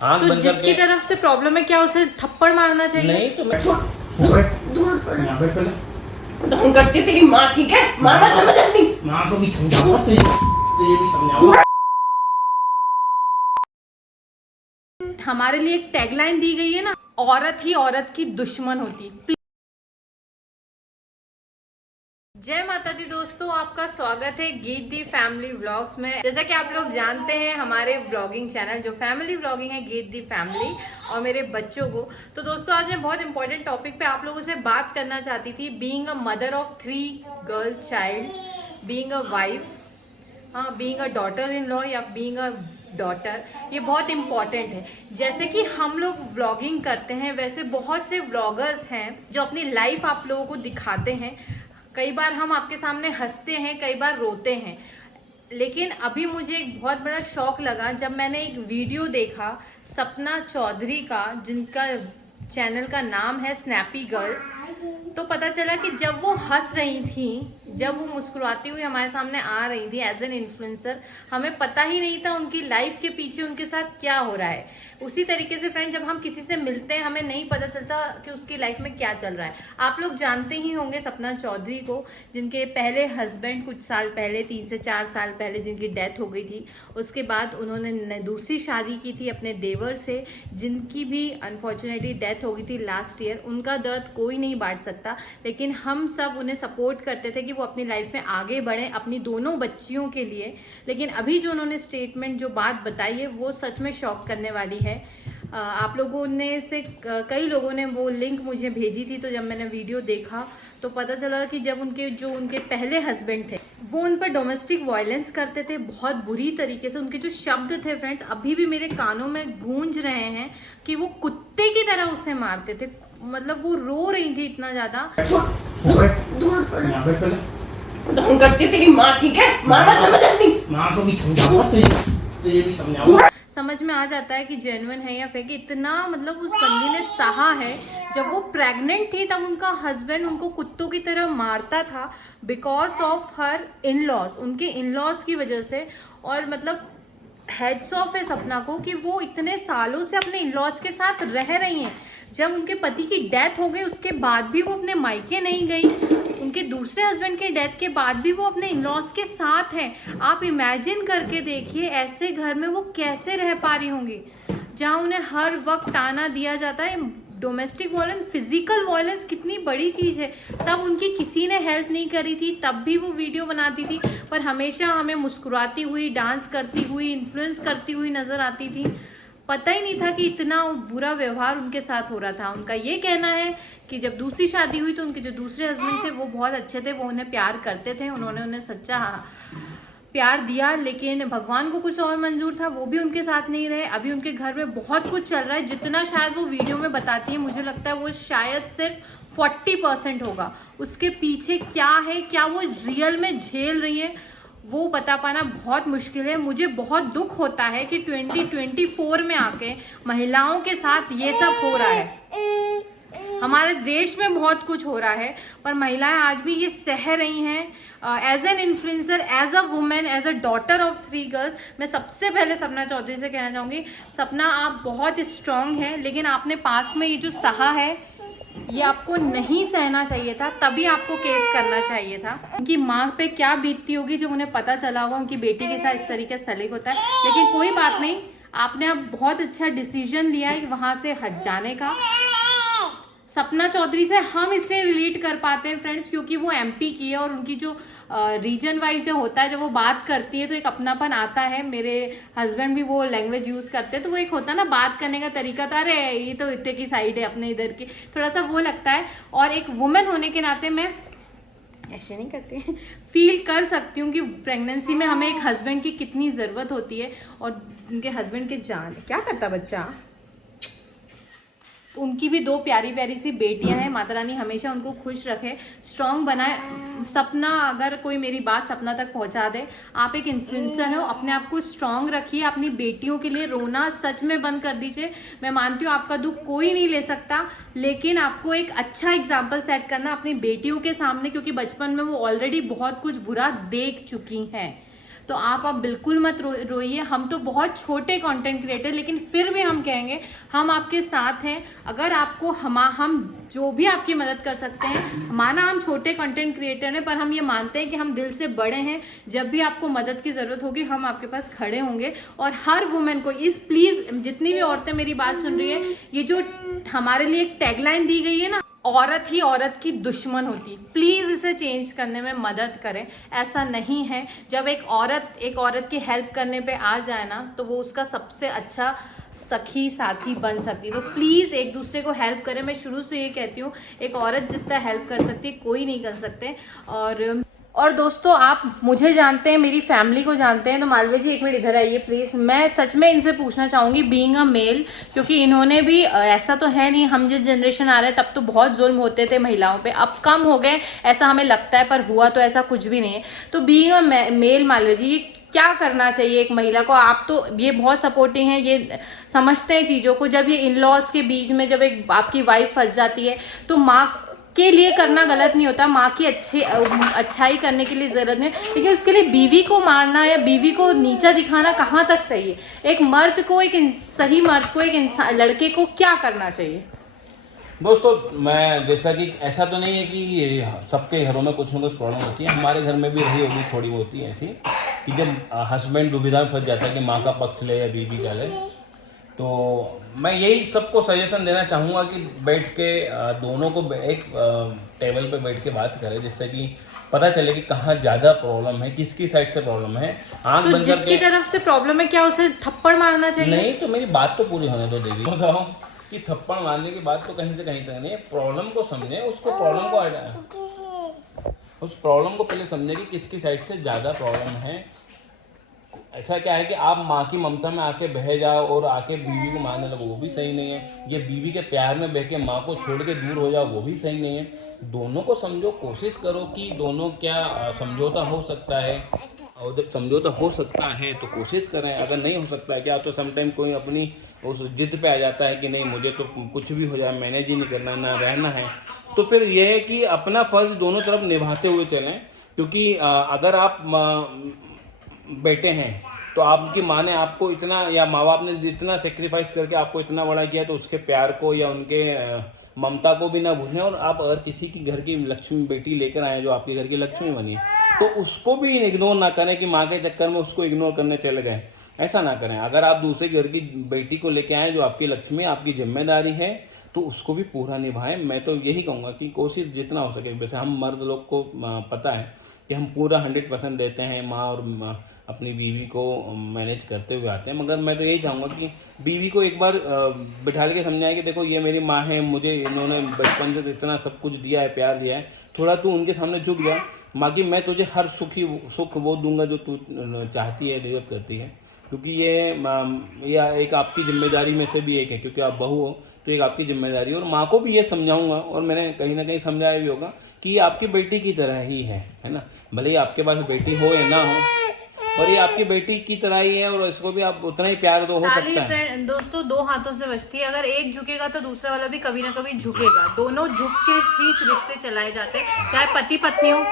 आंख तो बंद जिसकी करके। तरफ से प्रॉब्लम है क्या उसे थप्पड़ मारना चाहिए? नहीं तो मैं यहाँ पे पहले ढंग करती तेरी माँ, ठीक है? माँ ना समझ अपनी माँ को भी समझाऊंगा, तुझे भी समझाऊंगा। हमारे लिए एक टैगलाइन दी गई है ना, औरत ही औरत की दुश्मन होती। जय माता दी दोस्तों, आपका स्वागत है गीत दी फैमिली व्लॉग्स में। जैसा कि आप लोग जानते हैं हमारे व्लॉगिंग चैनल जो फैमिली व्लॉगिंग है गीत दी फैमिली और मेरे बच्चों को। तो दोस्तों आज मैं बहुत इंपॉर्टेंट टॉपिक पे आप लोगों से बात करना चाहती थी। Being a mother of 3 girl child, being a wife, हाँ, being a daughter in law या बीइंग अ डॉटर, ये बहुत इम्पॉर्टेंट है। जैसे कि हम लोग व्लॉगिंग करते हैं वैसे बहुत से व्लॉगर्स हैं जो अपनी लाइफ आप लोगों को दिखाते हैं। कई बार हम आपके सामने हंसते हैं, कई बार रोते हैं। लेकिन अभी मुझे एक बहुत बड़ा शौक लगा जब मैंने एक वीडियो देखा सपना चौधरी का, जिनका चैनल का नाम है स्नैपी गर्ल्स। तो पता चला कि जब वो हंस रही थी, जब वो मुस्कुराती हुई हमारे सामने आ रही थी एज एन इन्फ्लुएंसर, हमें पता ही नहीं था उनकी लाइफ के पीछे उनके साथ क्या हो रहा है। उसी तरीके से फ्रेंड, जब हम किसी से मिलते हैं हमें नहीं पता चलता कि उसकी लाइफ में क्या चल रहा है। आप लोग जानते ही होंगे सपना चौधरी को, जिनके पहले हस्बैंड कुछ साल पहले, 3 से 4 साल पहले जिनकी डेथ हो गई थी। उसके बाद उन्होंने दूसरी शादी की थी अपने देवर से, जिनकी भी अनफॉर्चुनेटली डेथ हो गई थी लास्ट ईयर। उनका दर्द कोई नहीं बांट सकता, लेकिन हम सब उन्हें सपोर्ट करते थे कि वो अपनी लाइफ में आगे बढ़ें अपनी दोनों बच्चियों के लिए। लेकिन अभी जो उन्होंने स्टेटमेंट, जो बात बताई है, वो सच में शॉक करने वाली है। आप लोगों ने से कई लोगों ने वो लिंक मुझे भेजी थी, तो जब मैंने वीडियो देखा तो पता चला कि जब उनके पहले हस्बैंड थे वो उन पर डोमेस्टिक वायलेंस करते थे बहुत बुरी तरीके से। उनके जो शब्द थे फ्रेंड्स अभी भी मेरे कानों में गूंज रहे हैं कि वो कुत्ते की तरह उसे मारते थे। मतलब वो रो रही थी इतना ज्यादा। यहाँ पे पहले ढंग करती तेरी माँ, ठीक है? माँ ना समझ अपनी माँ को भी समझाऊंगा, तुझे भी समझाऊंगा। समझ में आ जाता है कि जेन्युइन है या फेक। इतना मतलब उस बंदी ने सहा है। जब वो प्रेग्नेंट थी तब उनका हस्बैंड उनको कुत्तों की तरह मारता था because of her in laws, उनके इन लॉज की वजह से। और मतलब हेड्स ऑफ है सपना को कि वो इतने सालों से अपने इन लॉज के साथ रह रही हैं। जब उनके पति की डेथ हो गई उसके बाद भी वो अपने मायके नहीं गई। उनके दूसरे हस्बैंड के डेथ के बाद भी वो अपने इन लॉज के साथ हैं। आप इमेजिन करके देखिए ऐसे घर में वो कैसे रह पा रही होंगी जहाँ उन्हें हर वक्त ताना दिया जाता है। डोमेस्टिक वायलेंस, फिजिकल वायलेंस कितनी बड़ी चीज़ है। तब उनकी किसी ने हेल्प नहीं करी थी, तब भी वो वीडियो बनाती थी, पर हमेशा हमें मुस्कुराती हुई, डांस करती हुई, इन्फ्लुएंस करती हुई नजर आती थी। पता ही नहीं था कि इतना बुरा व्यवहार उनके साथ हो रहा था। उनका ये कहना है कि जब दूसरी शादी हुई तो उनके जो दूसरे हस्बैंड थे वो बहुत अच्छे थे, वो उन्हें प्यार करते थे, उन्होंने उन्हें सच्चा प्यार दिया। लेकिन भगवान को कुछ और मंजूर था, वो भी उनके साथ नहीं रहे। अभी उनके घर में बहुत कुछ चल रहा है। जितना शायद वो वीडियो में बताती है, मुझे लगता है वो शायद सिर्फ 40% होगा। उसके पीछे क्या है, क्या वो रियल में झेल रही है, वो बता पाना बहुत मुश्किल है। मुझे बहुत दुख होता है कि 2024 में आके महिलाओं के साथ ये सब हो रहा है। हमारे देश में बहुत कुछ हो रहा है पर महिलाएं आज भी ये सह रही हैं। As an influencer, as a women, as a daughter of 3 girls, मैं सबसे पहले सपना चौधरी से कहना चाहूँगी, सपना आप बहुत स्ट्रांग हैं, लेकिन आपने पास में ये जो सहा है ये आपको नहीं सहना चाहिए था, तभी आपको केस करना चाहिए था। उनकी माँ पे क्या बीतती होगी जब उन्हें पता चला होगा उनकी बेटी के साथ इस तरीके से सलीक होता है। लेकिन कोई बात नहीं, आपने अब बहुत अच्छा डिसीजन लिया है वहाँ से हट जाने का। सपना चौधरी से हम इसलिए रिलेट कर पाते हैं फ्रेंड्स क्योंकि वो एमपी की है और उनकी जो रीजन वाइज जो होता है, जब वो बात करती है तो एक अपनापन आता है। मेरे हस्बैंड भी वो लैंग्वेज यूज़ करते हैं, तो वो एक होता है ना बात करने का तरीका, था अरे ये तो इतने की साइड है अपने इधर की, थोड़ा सा वो लगता है। और एक वुमेन होने के नाते मैं ऐसे नहीं करती फील कर सकती हूँ कि प्रेगनेंसी में हमें एक हस्बैंड की कितनी ज़रूरत होती है। और उनके हस्बैंड के जान क्या करता बच्चा, उनकी भी 2 प्यारी प्यारी सी बेटियां हैं। माता रानी हमेशा उनको खुश रखे, स्ट्रांग बनाए। सपना, अगर कोई मेरी बात सपना तक पहुंचा दे, आप एक इन्फ्लुएंसर हो, अपने आप को स्ट्रांग रखिए, अपनी बेटियों के लिए रोना सच में बंद कर दीजिए। मैं मानती हूँ आपका दुख कोई नहीं ले सकता, लेकिन आपको एक अच्छा एग्जाम्पल सेट करना अपनी बेटियों के सामने, क्योंकि बचपन में वो ऑलरेडी बहुत कुछ बुरा देख चुकी हैं। तो आप बिल्कुल मत रोइए। हम तो बहुत छोटे कंटेंट क्रिएटर, लेकिन फिर भी हम कहेंगे हम आपके साथ हैं। अगर आपको हम जो भी आपकी मदद कर सकते हैं, माना हम छोटे कंटेंट क्रिएटर हैं, पर हम ये मानते हैं कि हम दिल से बड़े हैं। जब भी आपको मदद की ज़रूरत होगी हम आपके पास खड़े होंगे। और हर वुमेन को इस प्लीज़, जितनी भी औरतें मेरी बात सुन रही है, ये जो हमारे लिए एक टैगलाइन दी गई है ना, औरत ही औरत की दुश्मन होती, प्लीज़ इसे चेंज करने में मदद करें। ऐसा नहीं है। जब एक औरत की हेल्प करने पे आ जाए ना, तो वो उसका सबसे अच्छा सखी साथी बन सकती है। तो प्लीज़ एक दूसरे को हेल्प करें। मैं शुरू से ये कहती हूँ, एक औरत जितना हेल्प कर सकती है कोई नहीं कर सकते। और दोस्तों, आप मुझे जानते हैं, मेरी फैमिली को जानते हैं, तो मालवी जी एक मिनट इधर आइए प्लीज़। मैं सच में इनसे पूछना चाहूँगी, बीइंग अ मेल, क्योंकि इन्होंने भी, ऐसा तो है नहीं, हम जिस जनरेशन आ रहे हैं तब तो बहुत जुल्म होते थे महिलाओं पे, अब कम हो गए ऐसा हमें लगता है, पर हुआ तो ऐसा कुछ भी नहीं है। तो बीइंग अ मेल मालवी जी, क्या करना चाहिए एक महिला को? आप तो ये बहुत सपोर्टिंग हैं, ये समझते हैं चीज़ों को। जब ये इन लॉज के बीच में जब एक आपकी वाइफ फंस जाती है, तो माँ के लिए करना गलत नहीं होता, माँ की अच्छाई करने के लिए ज़रूरत नहीं, लेकिन उसके लिए बीवी को मारना या बीवी को नीचा दिखाना कहाँ तक सही है? एक मर्द को, सही मर्द को, एक इंसान, लड़के को क्या करना चाहिए? दोस्तों, मैं जैसा कि ऐसा तो नहीं है कि सबके घरों में कुछ ना कुछ प्रॉब्लम होती है, हमारे घर में भी रही होगी थोड़ी बहुत ही ऐसी, कि जब हस्बैंड दुविधा में फंस जाता है कि माँ का पक्ष ले या बीवी का ले, तो मैं यही सबको सजेशन देना चाहूँगा कि बैठ के दोनों को एक टेबल पे बैठ के बात करें, जिससे कि पता चले कि कहाँ ज़्यादा प्रॉब्लम है, किसकी साइड से प्रॉब्लम है। आँख तो बंद जिसकी करके, तरफ से प्रॉब्लम है, क्या उसे थप्पड़ मारना चाहिए? नहीं, तो मेरी बात तो पूरी होने दो देवी। बताओ कि थप्पड़ मारने की बात तो कहीं से कहीं तक नहीं है। प्रॉब्लम को समझे, उसको प्रॉब्लम को उस प्रॉब्लम को पहले समझे कि किसकी साइड से ज़्यादा प्रॉब्लम है। ऐसा क्या है कि आप माँ की ममता में आके बह जाओ और आके बीवी को मारने लगो, वो भी सही नहीं है। ये बीवी के प्यार में बह के माँ को छोड़ के दूर हो जाओ, वो भी सही नहीं है। दोनों को समझो, कोशिश करो कि दोनों क्या समझौता हो सकता है, और जब समझौता हो सकता है तो कोशिश करें। अगर नहीं हो सकता है, क्या तो समटाइम कोई अपनी उस जिद पे आ जाता है कि नहीं, मुझे तो कुछ भी हो जाए मैनेज ही नहीं करना, ना रहना है, तो फिर यह है कि अपना फर्ज दोनों तरफ निभाते हुए चलें। क्योंकि अगर आप बेटे हैं तो आपकी माँ ने आपको इतना, या माँ बाप ने जितना सेक्रीफाइस करके आपको इतना बड़ा किया, तो उसके प्यार को या उनके ममता को भी ना भूलें। और आप अगर किसी की घर की लक्ष्मी बेटी लेकर आए जो आपके घर की लक्ष्मी बनी है, तो उसको भी इग्नोर ना करें कि माँ के चक्कर में उसको इग्नोर करने चले गए, ऐसा ना करें। अगर आप दूसरे घर की बेटी को लेके आए जो आपकी लक्ष्मी, आपकी जिम्मेदारी है, तो उसको भी पूरा निभाएं। मैं तो यही कहूँगा कि कोशिश जितना हो सके, वैसे हम मर्द लोग को पता है कि हम पूरा 100% देते हैं माँ और अपनी बीवी को मैनेज करते हुए आते हैं, मगर मैं तो यही चाहूँगा कि बीवी को एक बार बिठा के समझाएं कि देखो, ये मेरी माँ है, मुझे इन्होंने बचपन से इतना सब कुछ दिया है, प्यार दिया है, थोड़ा तू उनके सामने झुक जा माँ की, मैं तुझे हर सुख वो दूंगा जो तू चाहती है, डिजर्व करती है। क्योंकि ये एक आपकी जिम्मेदारी में से भी एक है, क्योंकि आप बहू हो तो एक आपकी जिम्मेदारी है। और माँ को भी ये समझाऊंगा, और मैंने कहीं ना कहीं समझाया भी होगा कि ये आपकी बेटी की तरह ही है ना। भले ही आपके पास बेटी हो या ना हो, और ये आपकी बेटी की तरह ही है, और इसको भी आप उतना ही प्यार दो, हो सकता है। दोस्तों, दो हाथों से बचती है, अगर एक झुकेगा तो दूसरा वाला भी कभी ना कभी झुकेगा। दोनों झुक के ही रिश्ते चलाए जाते हैं, चाहे पति पत्नी हो।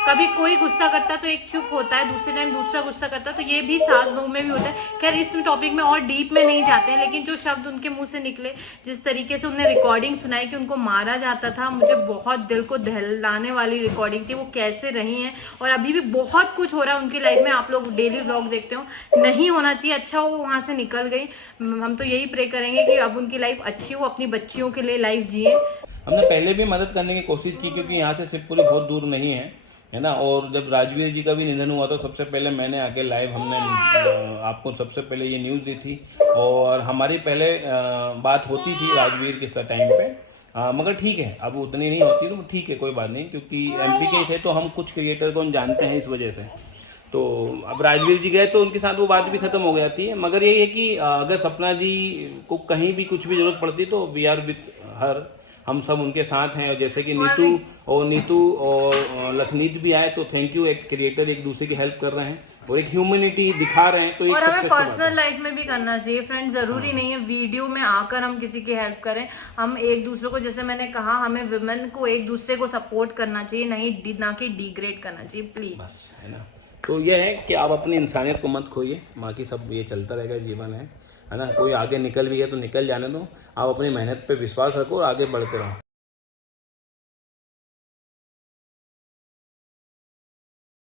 कभी कोई गुस्सा करता तो एक चुप होता है, दूसरे टाइम दूसरा गुस्सा करता, तो ये भी सास बहू में भी होता है। खैर, इस टॉपिक में और डीप में नहीं जाते हैं, लेकिन जो शब्द उनके मुंह से निकले, जिस तरीके से उन्हें रिकॉर्डिंग सुनाई कि उनको मारा जाता था, मुझे बहुत दिल को दहलाने वाली रिकॉर्डिंग थी। वो कैसे रही हैं, और अभी भी बहुत कुछ हो रहा है उनकी लाइफ में। आप लोग डेली व्लॉग देखते हो, नहीं होना चाहिए। अच्छा वो वहाँ से निकल गई, हम तो यही प्रे करेंगे कि अब उनकी लाइफ अच्छी हो, अपनी बच्चियों के लिए लाइफ जिए। हमने पहले भी मदद करने की कोशिश की, क्योंकि यहाँ से शिवपुरी बहुत दूर नहीं है ना। और जब राजवीर जी का भी निधन हुआ तो सबसे पहले मैंने आके लाइव, हमने आपको सबसे पहले ये न्यूज़ दी थी, और हमारी पहले बात होती थी राजवीर के टाइम पे, मगर ठीक है, अब उतनी नहीं होती, तो ठीक है, कोई बात नहीं, क्योंकि एमपी के थे तो हम कुछ क्रिएटर को जानते हैं इस वजह से। तो अब राजवीर जी गए तो उनके साथ वो बात भी खत्म हो जाती है। मगर ये है कि अगर सपना जी को कहीं भी कुछ भी जरूरत पड़ती तो वी आर विथ हर, हम सब उनके साथ हैं। और जैसे कि नीतू और लखनीत भी आए, तो थैंक यू। एक क्रिएटर एक दूसरे की हेल्प कर रहे हैं और एक ह्यूमैनिटी दिखा रहे हैं, तो और हमें पर्सनल लाइफ में भी करना चाहिए फ्रेंड्स। जरूरी नहीं है वीडियो में आकर हम किसी की हेल्प करें। हम एक दूसरे को, जैसे मैंने कहा, हमें वुमेन को एक दूसरे को सपोर्ट करना चाहिए, नहीं ना कि डिग्रेड करना चाहिए, प्लीज, है ना। तो ये है कि आप अपनी इंसानियत को मत खोइए, बाकी सब ये चलता रहेगा, जीवन है ना। कोई आगे निकल भी है तो निकल जाने दो, आप अपनी मेहनत पे विश्वास रखो और आगे बढ़ते रहो।